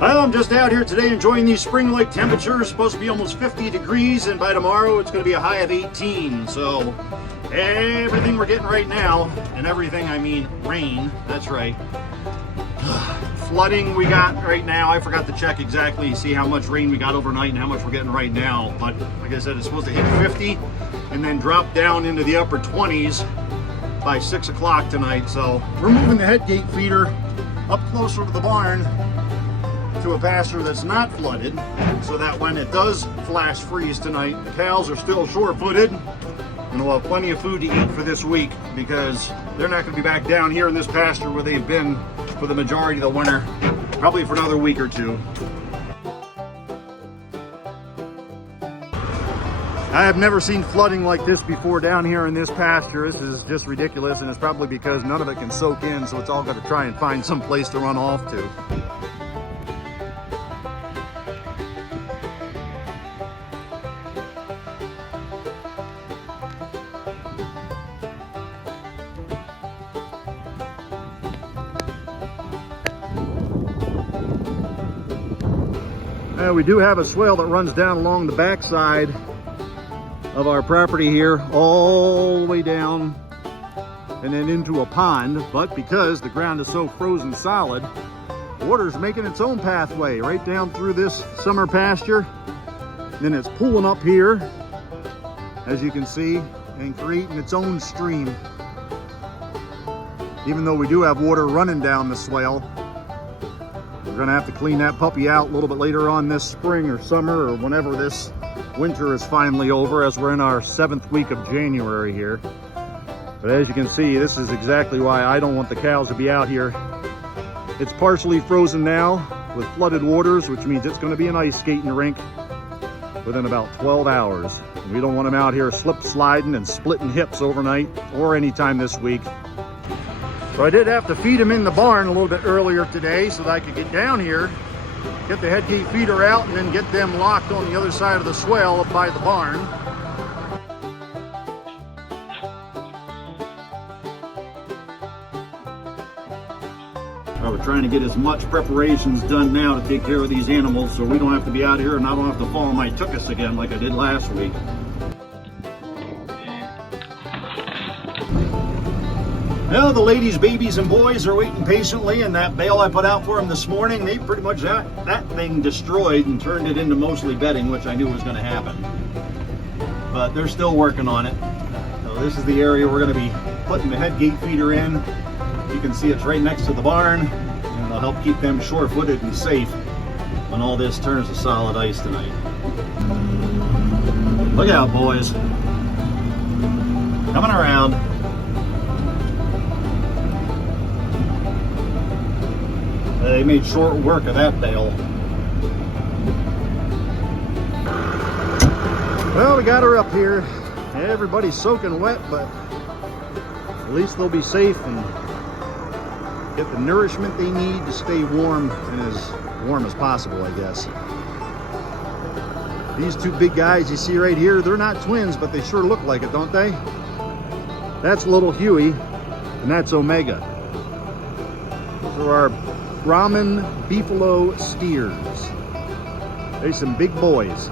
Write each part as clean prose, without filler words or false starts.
Well, I'm just out here today enjoying these spring-like temperatures. Supposed to be almost 50 degrees, and by tomorrow it's going to be a high of 18. So everything we're getting right now, and everything I mean rain, that's right. Flooding we got right now. I forgot to check exactly, see how much rain we got overnight and how much we're getting right now. But like I said, it's supposed to hit 50 and then drop down into the upper 20s by 6 o'clock tonight. So we're moving the head gate feeder up closer to the barn to a pasture that's not flooded, so that when it does flash freeze tonight, the cows are still sure-footed and we'll have plenty of food to eat for this week, because they're not going to be back down here in this pasture where they've been for the majority of the winter, probably for another week or two. I have never seen flooding like this before down here in this pasture. This is just ridiculous, and it's probably because none of it can soak in, so it's all got to try and find some place to run off to. We do have a swale that runs down along the backside of our property here, all the way down and then into a pond. But because the ground is so frozen solid, the water's making its own pathway right down through this summer pasture. Then it's pooling up here, as you can see, and creating its own stream. Even though we do have water running down the swale, we're gonna have to clean that puppy out a little bit later on this spring or summer, or whenever this winter is finally over, as we're in our 7th week of January here. But as you can see, this is exactly why I don't want the cows to be out here. It's partially frozen now with flooded waters, which means it's gonna be an ice skating rink within about 12 hours. We don't want them out here slip sliding and splitting hips overnight or anytime this week. So I did have to feed them in the barn a little bit earlier today so that I could get down here, get the head gate feeder out, and then get them locked on the other side of the swale up by the barn. I was trying to get as much preparations done now to take care of these animals so we don't have to be out here and I don't have to fall on my tuchus again like I did last week. Well, the ladies, babies, and boys are waiting patiently, and that bale I put out for them this morning, they pretty much got that thing destroyed and turned it into mostly bedding, which I knew was going to happen. But they're still working on it. So this is the area we're going to be putting the head gate feeder in. You can see it's right next to the barn, and it'll help keep them sure-footed and safe when all this turns to solid ice tonight. Look out, boys. Coming around. They made short work of that bale. Well, we got her up here. Everybody's soaking wet, but at least they'll be safe and get the nourishment they need to stay warm, and as warm as possible, I guess. These two big guys you see right here, they're not twins, but they sure look like it, don't they? That's little Huey, and that's Omega. Those are our Brahman Beefalo steers. They're some big boys.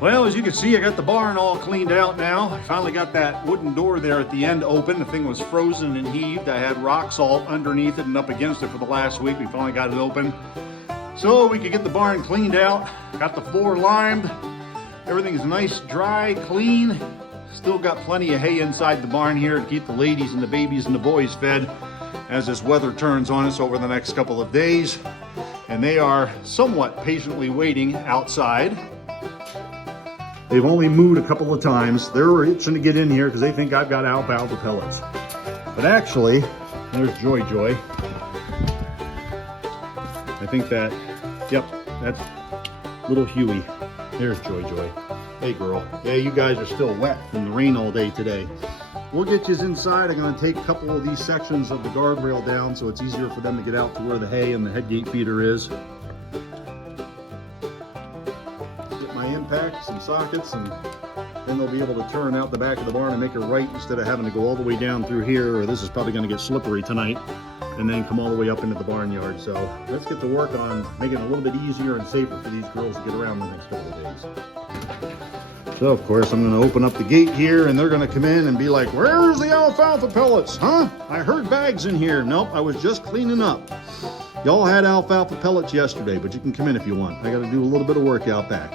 Well, as you can see, I got the barn all cleaned out now. I finally got that wooden door there at the end open. The thing was frozen and heaved. I had rock salt underneath it and up against it for the last week. We finally got it open so we could get the barn cleaned out. Got the floor limed. Everything's nice, dry, clean. Still got plenty of hay inside the barn here to keep the ladies and the babies and the boys fed as this weather turns on us over the next couple of days. And they are somewhat patiently waiting outside. They've only mooed a couple of times. They're itching to get in here because they think I've got alfalfa pellets. But actually, there's Joy Joy. I think that, yep, that's little Huey. There's Joy Joy. Hey girl. Yeah, you guys are still wet from the rain all day today. We'll get you inside. I'm going to take a couple of these sections of the guardrail down so it's easier for them to get out to where the hay and the head gate feeder is. Get my impacts and sockets, and then they'll be able to turn out the back of the barn and make a right instead of having to go all the way down through here, or this is probably going to get slippery tonight, and then come all the way up into the barnyard. So let's get to work on making it a little bit easier and safer for these girls to get around the next couple of days. So of course I'm going to open up the gate here, and they're going to come in and be like, where's the alfalfa pellets? Huh? I heard bags in here. Nope, I was just cleaning up. Y'all had alfalfa pellets yesterday, but you can come in if you want. I got to do a little bit of work out back.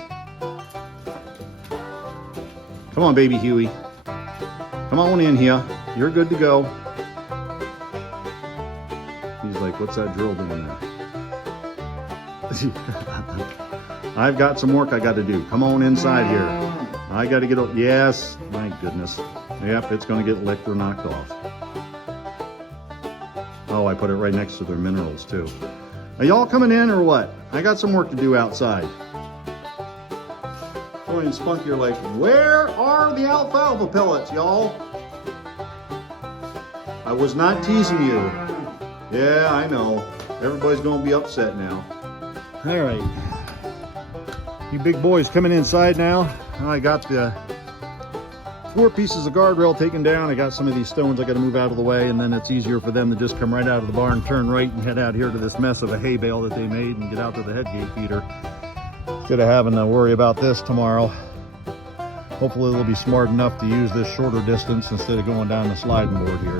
Come on, baby Huey. Come on in here. You're good to go. He's like, what's that drill doing there? I've got some work I got to do. Come on inside here. I got to get, yes, my goodness. Yep, it's going to get licked or knocked off. Oh, I put it right next to their minerals too. Are y'all coming in or what? I got some work to do outside. Joy and Spunky are like, where are the alfalfa pellets, y'all? I was not teasing you. Yeah, I know. Everybody's going to be upset now. All right. You big boys coming inside now. I got the 4 pieces of guardrail taken down. I got some of these stones I got to move out of the way, and then it's easier for them to just come right out of the barn, turn right, and head out here to this mess of a hay bale that they made and get out to the head gate feeder. Instead of having to worry about this tomorrow. Hopefully they'll be smart enough to use this shorter distance instead of going down the sliding board here.